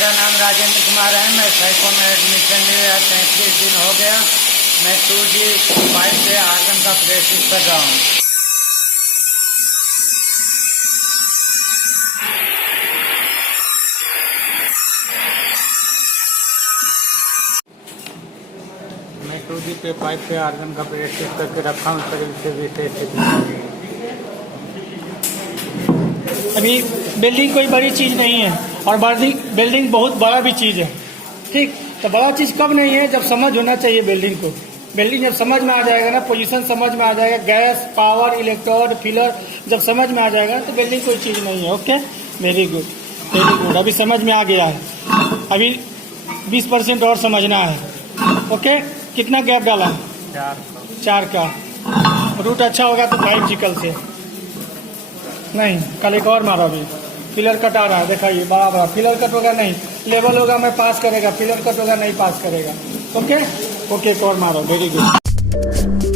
मेरा नाम राजेंद्र कुमार है। मैं SAFCO में एडमिशन लिया 33 दिन हो गया। मैं 2G पाइप से आर्गन का प्रैक्टिस कर रहा हूँ। मैं 2G पे पाइप से आर्गन का प्रैक्टिस करके रखा हूँ। करीब से 20 अभी वेल्डिंग कोई बड़ी चीज़ नहीं है और वेल्डिंग बहुत बड़ा भी चीज़ है। ठीक, तो बड़ा चीज़ कब नहीं है, जब समझ होना चाहिए वेल्डिंग को। वेल्डिंग जब समझ में आ जाएगा ना, पोजीशन समझ में आ जाएगा, गैस, पावर, इलेक्ट्रोड, फिलर जब समझ में आ जाएगा तो वेल्डिंग कोई चीज़ नहीं है। Okay, very good very good. अभी समझ में आ गया है, अभी 20% और समझना है। ओके, कितना गैप डाला? 4 का। रूट अच्छा होगा तो 5 जिकल से नहीं, कल एक और मारा। अभी फिलर कट आ रहा है, दिखाइए बड़ा बड़ा फिलर कट होगा नहीं, लेवल होगा मैं पास करेगा, फिलर कट होगा नहीं पास करेगा। ओके ओके, एक और मारो, वेरी गुड।